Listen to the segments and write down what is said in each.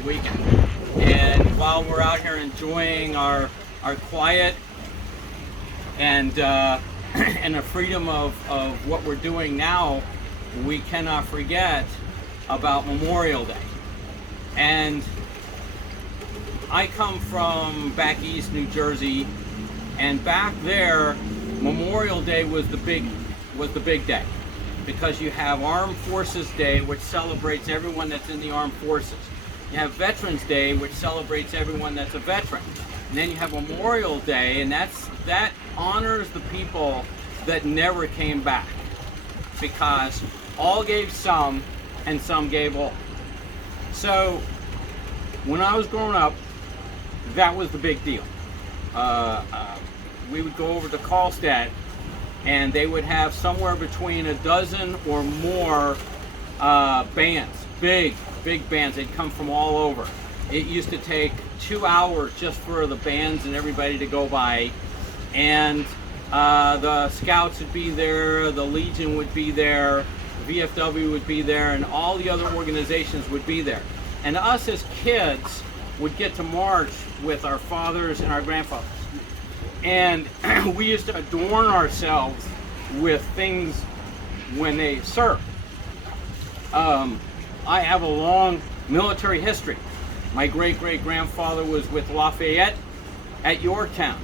weekend. And while we're out here enjoying our quiet and and the freedom of what we're doing now, we cannot forget about Memorial Day. And I come from back east New Jersey, and back there Memorial Day was the big day, because you have Armed Forces Day, which celebrates everyone that's in the armed forces. You have Veterans Day, which celebrates everyone that's a veteran. And then you have Memorial Day, and that honors the people that never came back, because all gave some and some gave all. So when I was growing up, that was the big deal. We would go over to Karlstad, and they would have somewhere between a dozen or more bands, big bands. They'd come from all over. It used to take 2 hours just for the bands and everybody to go by, and the Scouts would be there, the Legion would be there, VFW would be there, and all the other organizations would be there. And us as kids would get to march with our fathers and our grandfathers. And we used to adorn ourselves with things when they served. I have a long military history. My great-great-grandfather was with Lafayette at Yorktown.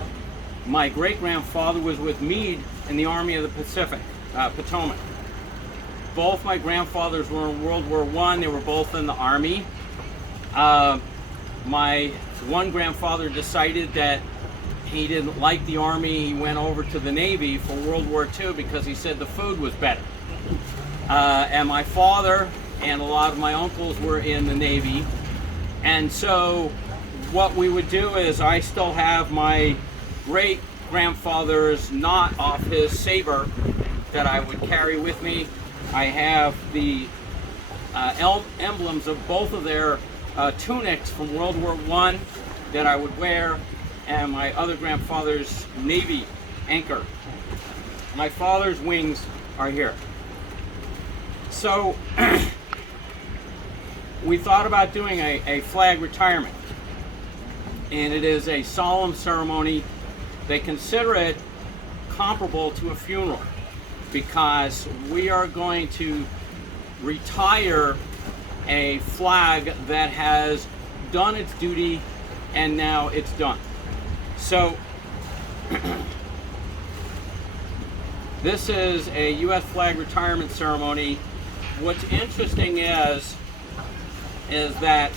My great-grandfather was with Meade in the Army of the Pacific, Potomac. Both my grandfathers were in World War I. They were both in the Army. My one grandfather decided that he didn't like the Army. He went over to the Navy for World War II because he said the food was better. And my father and a lot of my uncles were in the Navy. And so what we would do is, I still have my great-grandfather's knot off his saber that I would carry with me. I have the emblems of both of their tunics from World War I that I would wear, and my other grandfather's Navy anchor. My father's wings are here. So we thought about doing a flag retirement, and it is a solemn ceremony. They consider it comparable to a funeral, because we are going to retire a flag that has done its duty and now it's done. So this is a U.S. flag retirement ceremony. What's interesting is that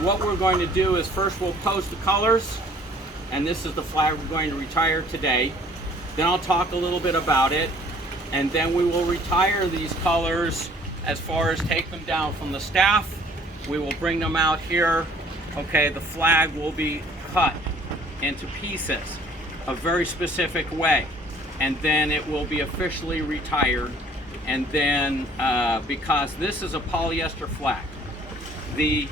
what we're going to do is, first we'll post the colors, and this is the flag we're going to retire today. Then I'll talk a little bit about it, and then we will retire these colors as far as take them down from the staff. We will bring them out here. Okay, the flag will be cut into pieces a very specific way, and then it will be officially retired. And then because this is a polyester flag, the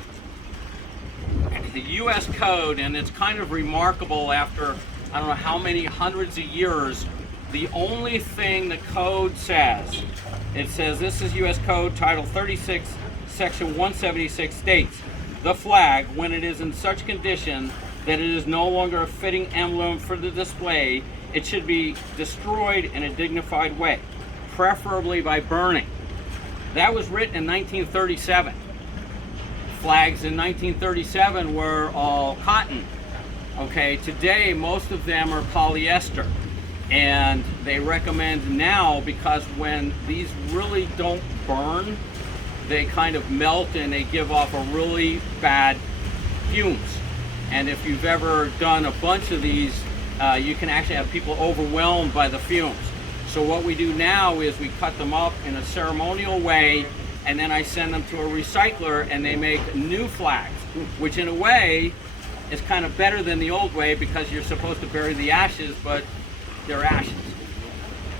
U.S. code, and it's kind of remarkable, after I don't know how many hundreds of years, the only thing the code says, it says, this is U.S. Code Title 36, Section 176 states, the flag, when it is in such condition that it is no longer a fitting emblem for the display, it should be destroyed in a dignified way, preferably by burning. That was written in 1937. Flags in 1937 were all cotton. Okay, today most of them are polyester, and they recommend now, because when these really don't burn, they kind of melt and they give off a really bad fumes. And if you've ever done a bunch of these, you can actually have people overwhelmed by the fumes. So what we do now is we cut them up in a ceremonial way, and then I send them to a recycler, and they make new flags, which in a way is kind of better than the old way, because you're supposed to bury the ashes, but they're ashes.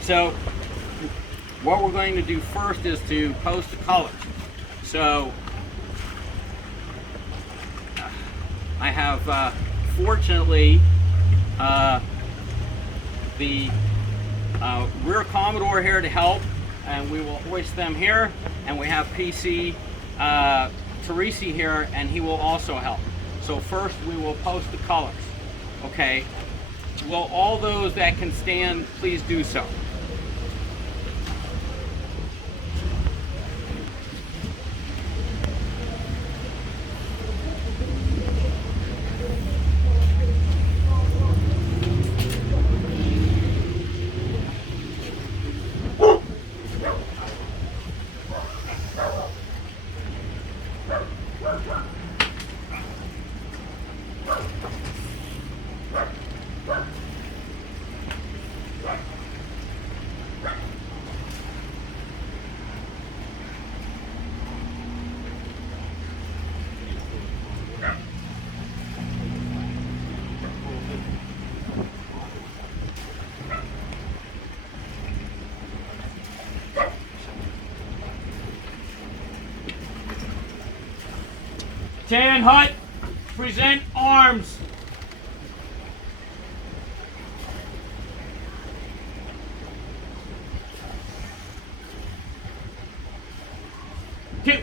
So what we're going to do first is to post the colors. So I have fortunately the rear Commodore here to help, and we will hoist them here, and we have PC Teresi here, and he will also help. So first we will post the colors. Okay. Will all those that can stand please do so? Tan Hut, present arms. Two.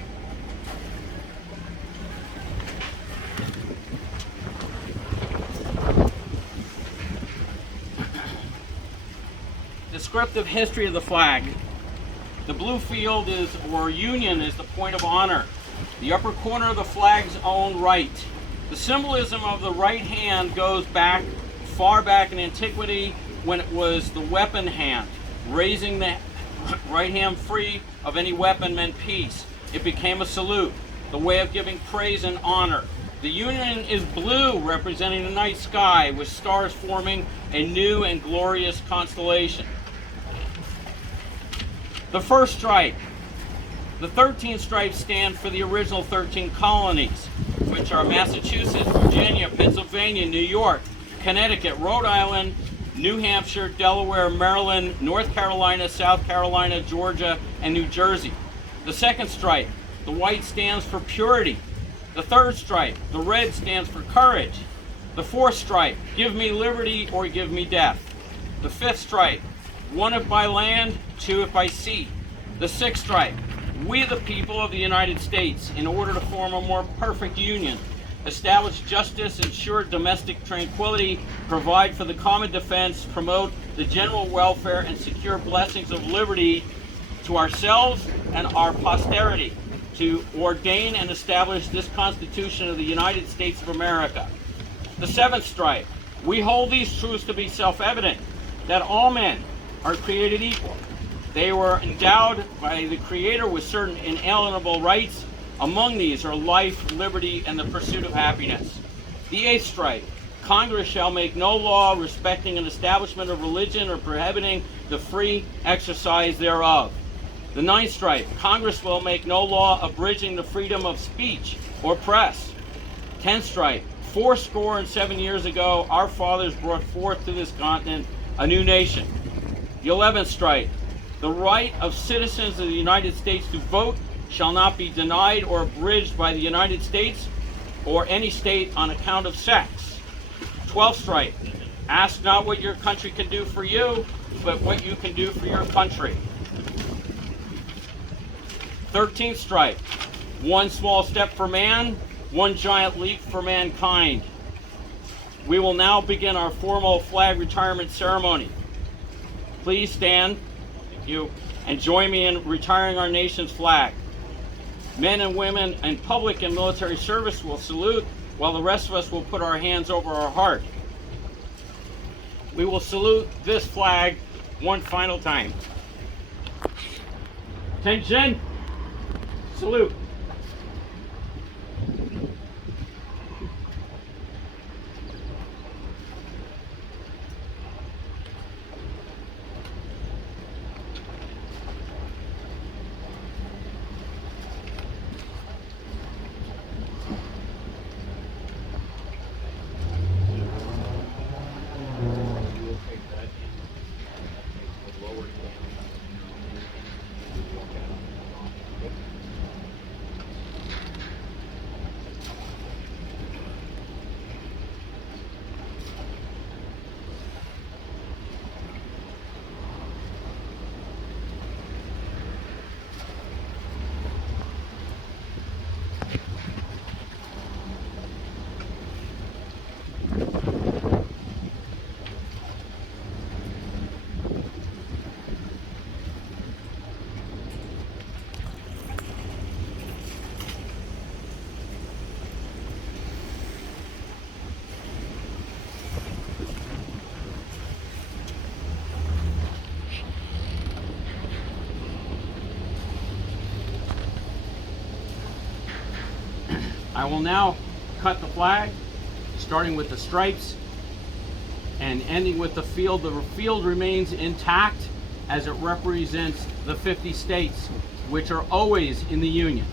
Descriptive history of the flag. The blue field is, or union, is the point of honor. The upper corner of the flag's own right. The symbolism of the right hand goes back, far back in antiquity, when it was the weapon hand. Raising the right hand free of any weapon meant peace. It became a salute, the way of giving praise and honor. The union is blue, representing the night sky, with stars forming a new and glorious constellation. The first stripe. The 13 stripes stand for the original 13 colonies, which are Massachusetts, Virginia, Pennsylvania, New York, Connecticut, Rhode Island, New Hampshire, Delaware, Maryland, North Carolina, South Carolina, Georgia, and New Jersey. The second stripe, the white, stands for purity. The third stripe, the red, stands for courage. The fourth stripe, give me liberty or give me death. The fifth stripe, one if by land, two if by sea. The sixth stripe, we the people of the United States, in order to form a more perfect union, establish justice, ensure domestic tranquility, provide for the common defense, promote the general welfare, and secure blessings of liberty to ourselves and our posterity, to ordain and establish this Constitution of the United States of America. The seventh stripe, we hold these truths to be self-evident, that all men are created equal. They were endowed by the Creator with certain inalienable rights. Among these are life, liberty, and the pursuit of happiness. The eighth stripe, Congress shall make no law respecting an establishment of religion or prohibiting the free exercise thereof. The ninth stripe, Congress will make no law abridging the freedom of speech or press. 10th stripe, 77 years ago, our fathers brought forth to this continent a new nation. The 11th stripe, the right of citizens of the United States to vote shall not be denied or abridged by the United States or any state on account of sex. 12th stripe, ask not what your country can do for you, but what you can do for your country. 13th stripe, one small step for man, one giant leap for mankind. We will now begin our formal flag retirement ceremony. Please stand, thank you, and join me in retiring our nation's flag. Men and women in public and military service will salute, while the rest of us will put our hands over our heart. We will salute this flag one final time. Attention, salute. I will now cut the flag, starting with the stripes and ending with the field. The field remains intact as it represents the 50 states, which are always in the Union.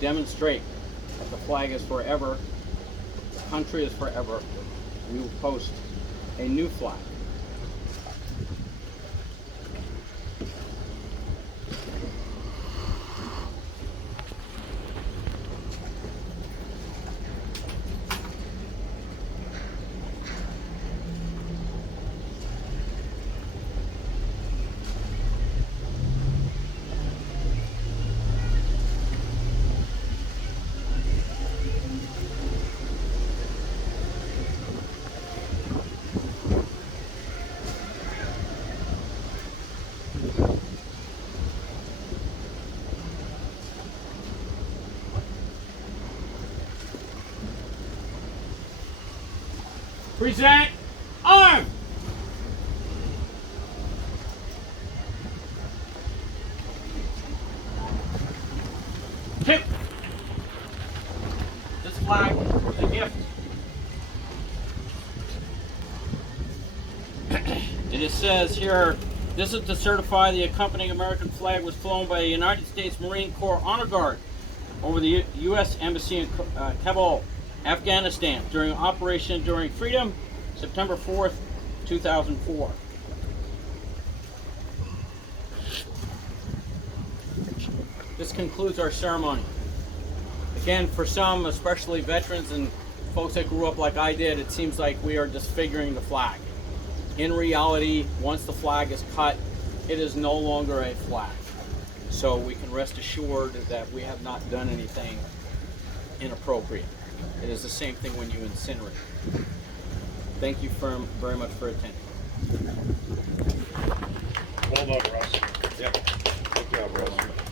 demonstrate that the flag is forever, the country is forever, we will post a new flag. Present arm! Tip! This flag is a gift. It says here, this is to certify the accompanying American flag was flown by a United States Marine Corps Honor Guard over the U.S. Embassy in Kabul, Afghanistan, during Operation Enduring Freedom, September 4th, 2004. This concludes our ceremony. Again, for some, especially veterans and folks that grew up like I did, it seems like we are disfiguring the flag. In reality, once the flag is cut, it is no longer a flag. So we can rest assured that we have not done anything inappropriate. It is the same thing when you incinerate. Thank you very much for attending. Well done, Russ. Yep. Good job, Russ.